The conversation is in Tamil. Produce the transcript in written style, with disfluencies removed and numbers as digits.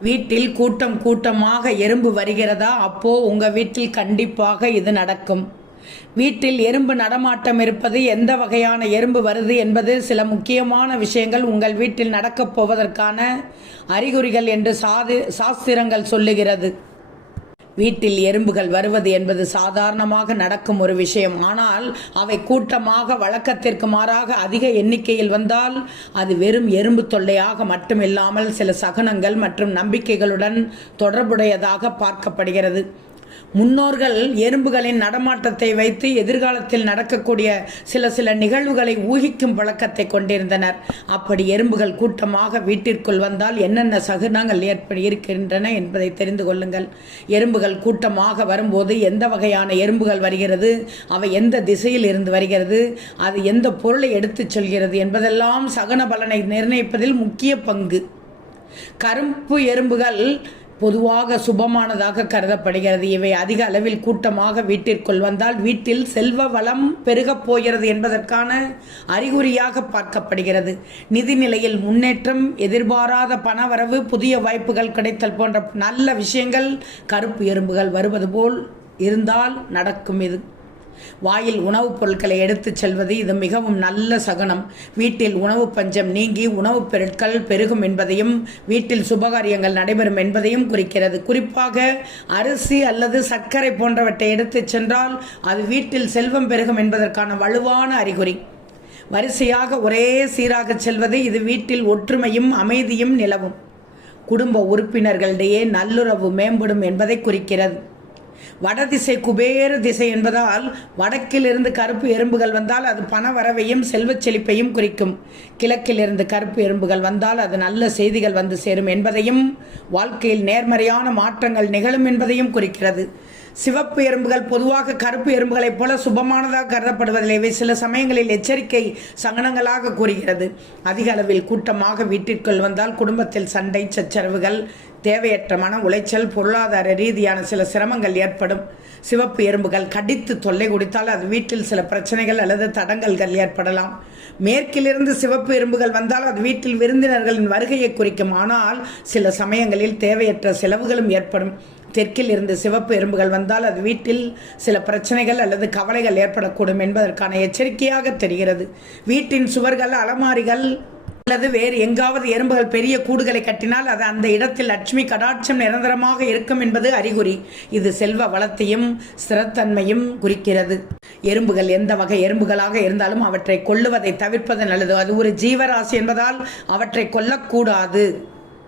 வீட்டில் கூட்டம் கூட்டமாக எறும்பு வருகிறதா? அப்போ உங்க வீட்டில் கண்டிப்பாக இது நடக்கும். வீட்டில் எறும்பு நடமாட்டம் இருப்பது, எந்த வகையான எறும்பு வருது என்பது சில முக்கியமான விஷயங்கள் உங்கள் வீட்டில் நடக்கப் போவதற்கான அறிகுறிகள் என்று சாஸ்திரங்கள் சொல்லுகிறது. வீட்டில் எறும்புகள் வருவது என்பது சாதாரணமாக நடக்கும் ஒரு விஷயம். ஆனால் அவை கூட்டமாக வழக்கத்திற்கு மாறாக அதிக எண்ணிக்கையில் வந்தால் அது வெறும் எறும்பு தொல்லையாக மட்டுமில்லாமல் சில சகுனங்கள் மற்றும் நம்பிக்கைகளுடன் தொடர்புடையதாக பார்க்கப்படுகிறது. முன்னோர்கள் எறும்புகளின் நடமாட்டத்தை வைத்து எதிர்காலத்தில் நடக்கக்கூடிய சில நிகழ்வுகளை ஊகிக்கும் பழக்கத்தை கொண்டிருந்தனர். அப்படி எறும்புகள் கூட்டமாக வீட்டிற்குள் வந்தால் என்னென்ன சகுனங்கள் இருக்கின்றன என்பதை தெரிந்து கொள்ளுங்கள். எறும்புகள் கூட்டமாக வரும்போது எந்த வகையான எறும்புகள் வருகிறது, அவை எந்த திசையில் இருந்து வருகிறது, அது எந்த பொருளை எடுத்துச் செல்கிறது என்பதெல்லாம் சகுன பலனை நிர்ணயிப்பதில் முக்கிய பங்கு. கருப்பு எறும்புகள் பொதுவாக சுபமானதாக கருதப்படுகிறது. இவை அதிக அளவில் கூட்டமாக வீட்டிற்குள் வந்தால் வீட்டில் செல்வ வளம் பெருகப் போகிறது என்பதற்கான அறிகுறியாக பார்க்கப்படுகிறது. நிதிநிலையில் முன்னேற்றம், எதிர்பாராத பணவரவு, புதிய வாய்ப்புகள் கிடைத்தல் போன்ற நல்ல விஷயங்கள் கருப்பு எறும்புகள் வருவது போல் இருந்தால் நடக்கும். இது வாயில் உணவுப் பொருட்களை எடுத்துச் செல்வது, இது மிகவும் நல்ல சகுனம். வீட்டில் உணவு பஞ்சம் நீங்கி உணவுப் பொருட்கள் பெருகும் என்பதையும் வீட்டில் சுபகாரியங்கள் நடைபெறும் என்பதையும் குறிக்கிறது. குறிப்பாக அரிசி அல்லது சர்க்கரை போன்றவற்றை எடுத்துச் சென்றால் அது வீட்டில் செல்வம் பெருகும் என்பதற்கான வலுவான அறிகுறி. வரிசையாக ஒரே சீராக செல்வது, இது வீட்டில் ஒற்றுமையும் அமைதியும் நிலவும். குடும்ப உறுப்பினர்களிடையே நல்லுறவு மேம்படும் என்பதை குறிக்கிறது. வடதிசை குபேர திசை என்பதால் வடக்கிலிருந்து கருப்பு எறும்புகள் வந்தால் அது பண வரவையும் செல்வச் செழிப்பையும் குறிக்கும். கிழக்கிலிருந்து கருப்பு எறும்புகள் வந்தால் அது நல்ல செய்திகள் வந்து சேரும் என்பதையும் வாழ்க்கையில் நேர்மறையான மாற்றங்கள் நிகழும் என்பதையும் குறிக்கிறது. சிவப்பு எறும்புகள் பொதுவாக கருப்பு எறும்புகளைப் போல சுபமானதாக கருதப்படுவதில்லை. இவை சில சமயங்களில் எச்சரிக்கை சங்கனங்களாக கூறுகிறது. அதிக அளவில் கூட்டமாக வீட்டிற்குள் வந்தால் குடும்பத்தில் சண்டை, சச்சரவுகள், தேவையற்ற மன உளைச்சல், பொருளாதார ரீதியான சில சிரமங்கள் ஏற்படும். சிவப்பு எறும்புகள் கடித்து தொல்லை கொடுத்தால் அது வீட்டில் சில பிரச்சனைகள் அல்லது தடங்கல்கள் ஏற்படலாம். மேற்கிலிருந்து சிவப்பு எறும்புகள் வந்தால் அது வீட்டில் விருந்தினர்களின் வருகையை குறிக்கும். ஆனால் சில சமயங்களில் தேவையற்ற செலவுகளும் ஏற்படும். தெற்கில் இருந்து சிவப்பு எறும்புகள் வந்தால் அது வீட்டில் சில பிரச்சனைகள் அல்லது கவலைகள் ஏற்படக்கூடும் என்பதற்கான எச்சரிக்கையாக தெரிகிறது. வீட்டின் சுவர்கள், அலமாரிகள் அல்லது வேறு எங்காவது எறும்புகள் பெரிய கூடுகளை கட்டினால் அது அந்த இடத்தில் லட்சுமி கடாட்சம் நிரந்தரமாக இருக்கும் என்பது அறிகுறி. இது செல்வ வளத்தையும் ஸ்திரத்தன்மையும் குறிக்கிறது. எறும்புகள் எந்த வகை எறும்புகளாக இருந்தாலும் அவற்றை கொல்லுவதை தவிர்ப்பது நல்லது. அது ஒரு ஜீவராசி என்பதால் அவற்றை கொல்லக்கூடாது.